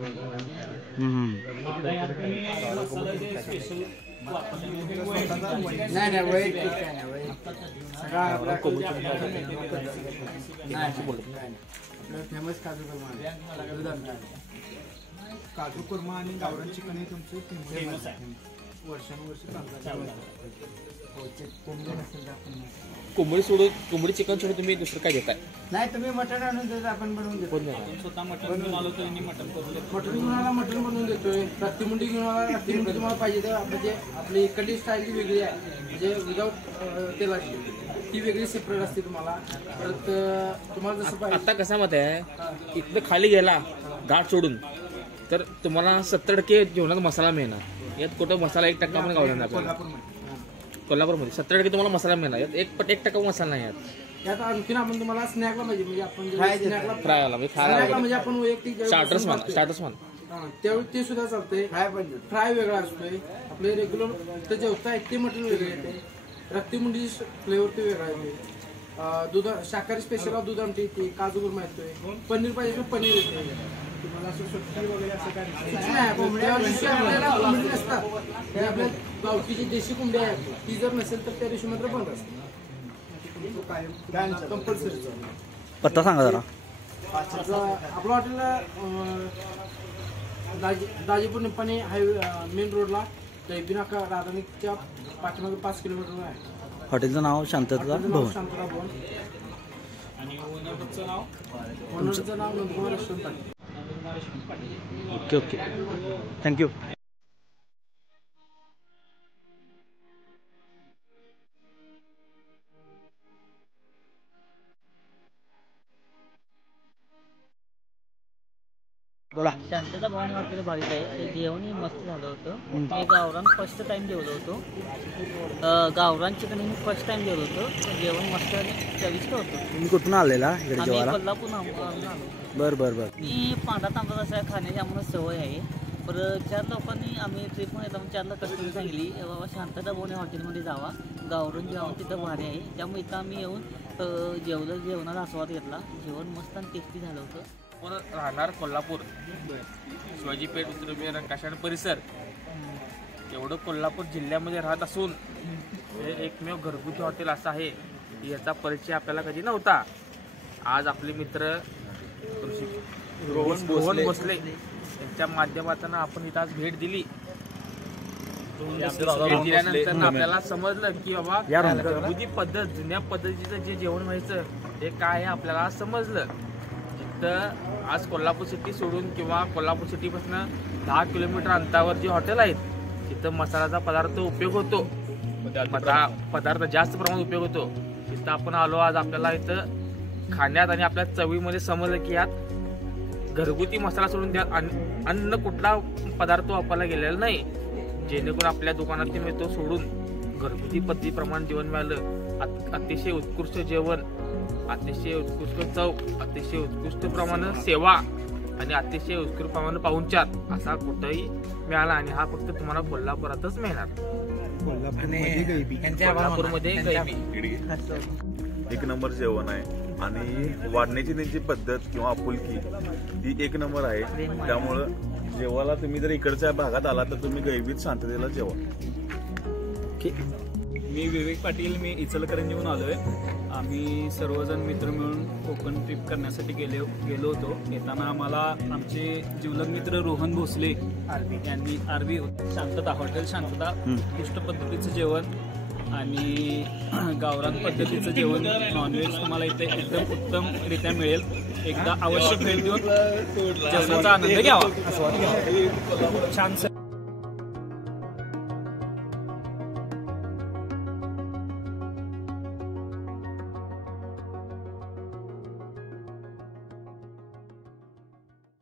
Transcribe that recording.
Famous काजू कुर्मा आणि गावरान चिकन हे तुमचे फेमस आहे. वर्षानुवर्ष कोंबडी सोडून कोंबडी चिकन सोडून तुम्ही दुसरं काय देताय? नाही, तुम्ही मटण आणून देतो, आपण बनवून देतो. स्वतः मटण घेऊन आलो तर मटण घेऊन आला मटण बनवून देतोय. रत्तीमुंडी घेऊन आला रत्तीमुंडी तुम्हाला पाहिजे तर आपली इकडली स्टाईल वेगळी आहे, म्हणजे विदाऊट तेलाची ती वेगळी सेपरेट असते तुम्हाला. परत तुम्हाला जसं पाहिजे. आता कसा मत आहे, इकडं खाली गेला घाट सोडून तर तुम्हाला 70% जेवणात मसाला मिळणार. यात कुठं मसाला 1% पण गावला नाही. कोल्हापूरमध्ये 70% तुम्हाला मसाला मिळणार. यात 1% मसाला नाही. यात आणखीन आपण तुम्हाला स्नॅकला पाहिजे, म्हणजे आपण फ्रायला म्हणजे आपण वैयक्तिक स्टार्टर्स मान त्यावेळी ते सुद्धा चालतंय. फ्राय वेगळा असतोय. आपले रेग्युलर ते जेवताय ते मटण वेगळे येते. रक्तीमुंडी फ्लेवर ते वेगळा येते. दूध शाकाहारी स्पेशल दूध आमटी येते. काजू कुर्मा येतोय. पनीर पाहिजे तर पनीर येते. तुम्हाला असं सुट्टी वगैरे असं काय नसतात. आपल्या गावठी देशी कोंबडी आहे ती जर नसेल तर त्या दिवशी मात्र बंद असते. कंपल्सरी. पत्ता सांगा जरा. आपलं hotel Dajipur Nippani highway main रोडला जयबिनाका राधानिकच्या पाठीमागे 5 किलोमीटर आहे. हॉटेलचं नाव शांतता भवन. शांतता भवन. आणि ओनरचं नाव नंदकुमार रेस्टॉरंट. Okay thank you. बोला. शांतता भवन हॉटेल भारी आहे. ते जेवणही मस्त झालं होतं. मी गावरान फर्स्ट टाइम जेवलो होतो. गावरान चिकन मी फर्स्ट टाइम जेवलो होतो. जेवण मस्त आणि चविष्ट होतं. तुम्ही कुठून आलेला इकडे जेवायला? कोल्हापूर आलो. बरं. मी पांढरा तांबडा रस्सा खाण्याची आम्हाला सवय आहे. परत 4 लोकांनी आम्ही ट्रिपमध्ये येतो 4ला कस्टमर सांगितली बाबा शांतता भवन हॉटेलमध्ये जावा, गावरान जेवण तिथं भारी आहे. त्यामुळे इथं आम्ही येऊन जेवणाचा आस्वाद घेतला. जेवण मस्त आणि टेस्टी झालं होतं. राहणार कोल्हापूर, शिवाजीपेठ, उतरमेर, रंकाशा परिसर. एवढं कोल्हापूर जिल्ह्यामध्ये राहत असून हे एकमेव घरगुती हॉटेल असं आहे याचा परिचय आपल्याला कधी नव्हता. आज आपले मित्र रोहन भोसले यांच्या माध्यमातून आपण इथं आज भेट दिली. दिल्यानंतर आपल्याला समजलं की बाबा घरगुती पद्धत, जुन्या पद्धतीचं जे जेवण व्हायचं हे काय आहे आपल्याला आज समजलं. तर आज कोल्हापूर सिटी सोडून किंवा कोल्हापूर सिटीपासून 10 किलोमीटर अंतरावर जे हॉटेल आहेत तिथं मसाल्याचा पदार्थ उपयोग होतो. पदार्थ जास्त प्रमाणात उपयोग होतो. तिथं आपण आलो. आज आपल्याला इथं खाण्यात आणि आपल्या चवीमध्ये समजलं की यात घरगुती मसाला सोडून त्यात अन्न कुठला पदार्थ वापरला गेलेला नाही. जेणेकरून आपल्या दुकानात मिळतो सोडून घरगुती पद्धतीप्रमाणे जेवण मिळालं. अतिशय उत्कृष्ट जेवण, अतिशय उत्कृष्ट चव, अतिशय उत्कृष्ट प्रमाणे सेवा आणि अतिशय उत्कृष्ट प्रमाणे पाहुणचार असा कुठंही मिळाला. आणि हा फक्त तुम्हाला कोल्हापुरातच मिळणार. कोल्हापूरमध्ये एक नंबर जेवण आहे आणि वाढण्याची त्यांची पद्धत किंवा आपुलकी ती एक नंबर आहे. त्यामुळं जेवायला तुम्ही जर इकडच्या भागात आला तर तुम्ही गैबीत शांततेला जेवा. मी विवेक पाटील, मी इचलकरंजीहून आलोय. आम्ही सर्वजण मित्र मिळून कोकण ट्रिप करण्यासाठी गेलो होतो. येताना आम्हाला आमचे जिवलग मित्र रोहन भोसले यांनी आरवी शांतता हॉटेल शांतता उत्कृष्ट पद्धतीचं जेवण आणि गावरान पद्धतीचं जेवण, नॉनव्हेज तुम्हाला इथे एकदम उत्तमरित्या मिळेल. एकदा अवश्य भेट देऊन जेवणाचा आनंद घ्यावा. छान.